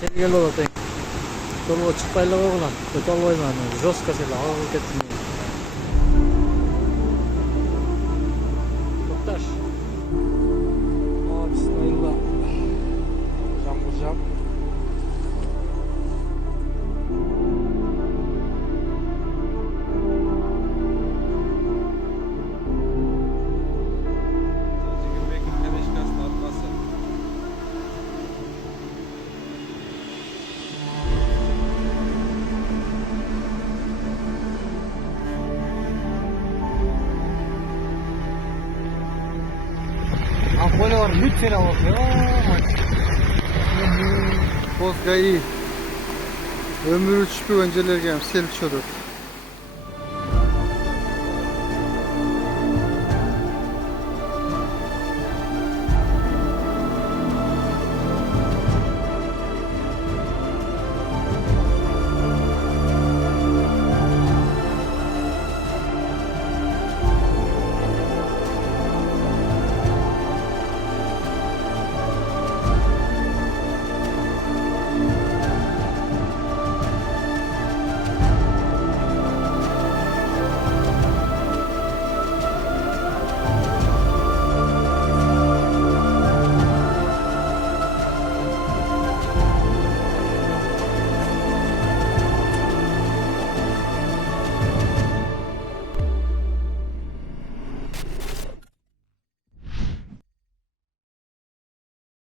Seni gel olatayım. Yolga çıkpayla oğlan. Öte olmayman. Joska seni ağır ketsin. Toktaş. Bismillah. Jam. Apolar lütfen bakıyor. Bozgayı ömür uçup öncelerge sel çödür.